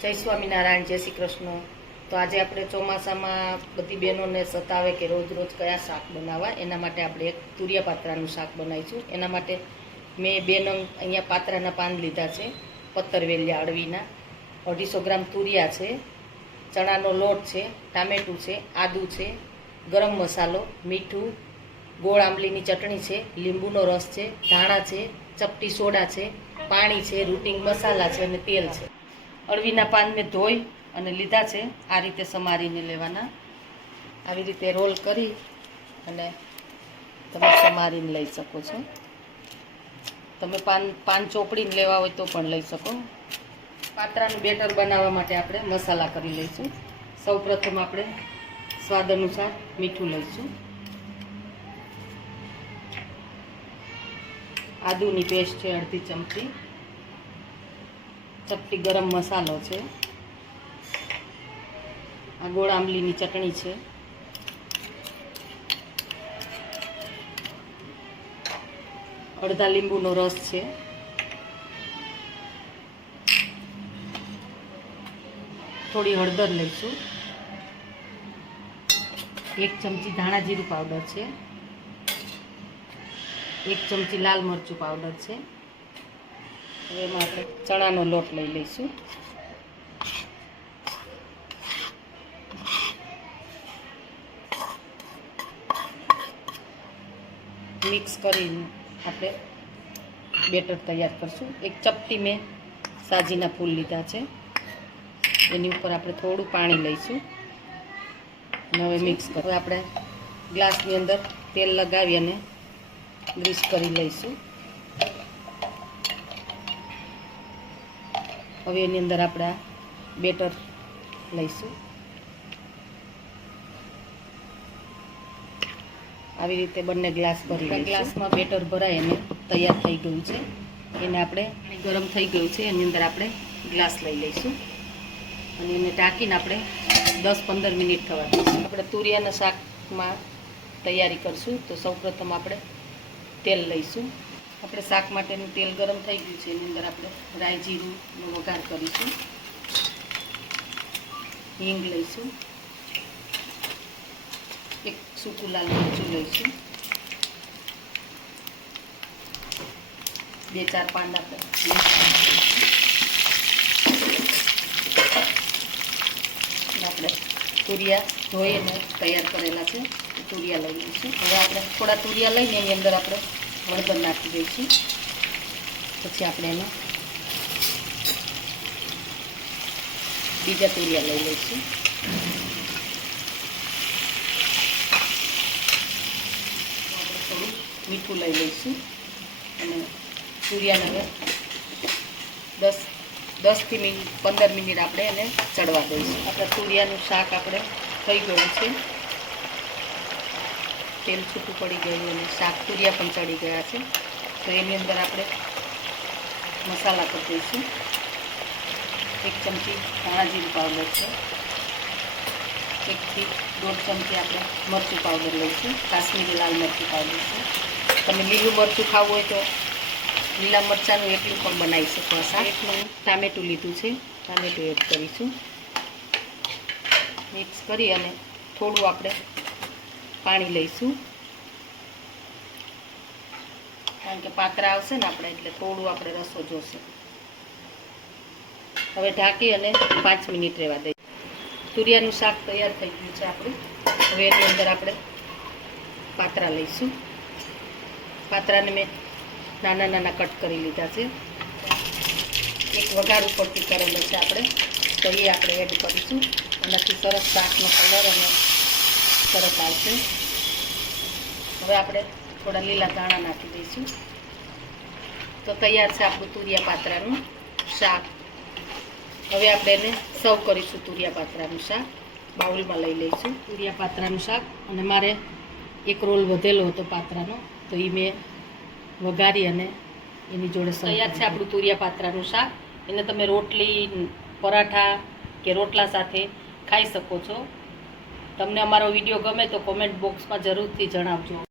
જય સ્વામિનારાયણ, જય શ્રી કૃષ્ણ। તો આજે આપણે ચોમાસામાં બધી બહેનોને સતાવે કે રોજ રોજ કયા શાક બનાવવા, એના માટે આપણે એક તુરિયા પાત્રાનું શાક બનાવીશું। એના માટે મેં 2 નંગ અહીંયા પાત્રાના પાન લીધા છે, પત્તરવેલિયા અળવીના, 250 ગ્રામ તુરિયા છે, ચણાનો લોટ છે, ટામેટું છે, આદું છે, ગરમ મસાલો, મીઠું, ગોળ આંબલીની ચટણી છે, લીંબુનો રસ છે, ધાણા છે, ચપટી સોડા છે, પાણી છે, રૂટિંગ મસાલા છે અને તેલ છે। અળવીના પાનને ધોઈ અને લીધા છે, આ રીતે સમારીને લેવાના। આવી રીતે રોલ કરી અને તમે સમારીને લઈ શકો છો। તમે પાન ચોપડીને લેવા હોય તો પણ લઈ શકો। પાત્રાનું બેટર બનાવવા માટે આપણે મસાલા કરી લઈશું। સૌપ્રથમ આપણે સ્વાદ અનુસાર મીઠું લઈશું, આદુની પેસ્ટ છે અડધી ચમચી, ચપટી ગરમ મસાલો છે, આ ગોળ આંબલીની ચટણી છે, અડધા લીંબુનો રસ છે, થોડી હળદર લઈશું, 1 ચમચી ધાણા જીરું પાવડર છે, 1 ચમચી લાલ મરચું પાવડર છે। હવે એમાં આપણે ચણાનો લોટ લઈ લઈશું, મિક્સ કરીને આપણે બેટર તૈયાર કરશું। 1 ચપટી મેં સાજીના ફૂલ લીધા છે, એની ઉપર આપણે થોડું પાણી લઈશું અને હવે મિક્સ કરો। આપણે ગ્લાસની અંદર તેલ લગાવી અને ગ્રીસ કરી લઈશું। હવે એની અંદર આપણે આ બેટર લઈશું, આવી રીતે બંને ગ્લાસ ભરી લઈશું। ગ્લાસમાં બેટર ભરાય અને તૈયાર થઈ ગયું છે, એને આપણે ગરમ થઈ ગયું છે, એની અંદર આપણે ગ્લાસ લઈ લઈશું અને એને ઢાંકીને આપણે 10-15 મિનિટ થવા દઈશું। આપણે તુરિયાના શાકમાં તૈયારી કરશું, તો સૌપ્રથમ આપણે તેલ લઈશું। આપણે શાક માટેનું તેલ ગરમ થઈ ગયું છે, એની અંદર આપણે રાઈ જીરુંનો વઘાર કરીશું, હિંગ લઈશું, 1 સૂકું લાલ મરચું લઈશું, 2-4 પાન આપણે તુરિયા ધોઈને તૈયાર કરેલા છે, તુરિયા લઈ લઈશું। હવે આપણે થોડા તુરિયા લઈને એની અંદર આપણે હળદર નાખી દઈશું, પછી આપણે એમાં બીજા તુરિયા લઈ લઈશું, થોડું મીઠું લઈ લઈશું અને તુરિયાને હવે 10થી 15 મિનિટ આપણે એને ચડવા દઈશું। આપણા તુરિયાનું શાક આપણે થઈ ગયું છે, તેલ છૂટું પડી ગયું અને શાક તુરિયા પણ ચડી ગયા છે, તો એની અંદર આપણે મસાલા કરી દઈશું। 1 ચમચી ધાણા જીરું પાવડર છે, 1 થી 1.5 ચમચી આપણે મરચું પાવડર લઈશું, કાશ્મીરી લાલ મરચું પાવડર છે। તમે લીલું મરચું ખાવું હોય તો લીલા મરચાંનું એટલું પણ બનાવી શકો। શાક ટામેટું લીધું છે, ટામેટું એડ કરીશું, મિક્સ કરી અને થોડું આપણે પાણી લઈશું, કારણ કે પાત્રા આવશે ને આપણે એટલે થોડું આપણે રસો જોશે। હવે ઢાંકી અને 5 મિનિટ રહેવા દઈએ। તુરિયાનું શાક તૈયાર થઈ ગયું છે આપણું। હવે એની અંદર આપણે પાત્રા લઈશું, પાત્રાને મેં નાના નાના કટ કરી લીધા છે, એક વઘાર ઉપરથી કરેલો છે આપણે, તો એ આપણે એડ કરીશું, આનાથી સરસ શાકનો કલર અને સરસ આવશે। હવે આપણે થોડા લીલા ધાણા નાખી દઈશું, તો તૈયાર છે આપણું તુરિયા પાત્રાનું શાક। હવે આપણે એને સર્વ કરીશું, તુરિયા પાત્રાનું શાક બાઉલમાં લઈ લઈશું। તુરિયા પાત્રાનું શાક, અને મારે 1 રોલ વધેલો હતો પાત્રાનો, તો એ મેં વઘારી અને એની જોડે તૈયાર છે આપણું તુરિયા પાત્રાનું શાક। એને તમે રોટલી, પરાઠા કે રોટલા સાથે ખાઈ શકો છો। તમને અમારો વિડીયો ગમે તો કોમેન્ટ બોક્સમાં જરૂરથી જણાવજો।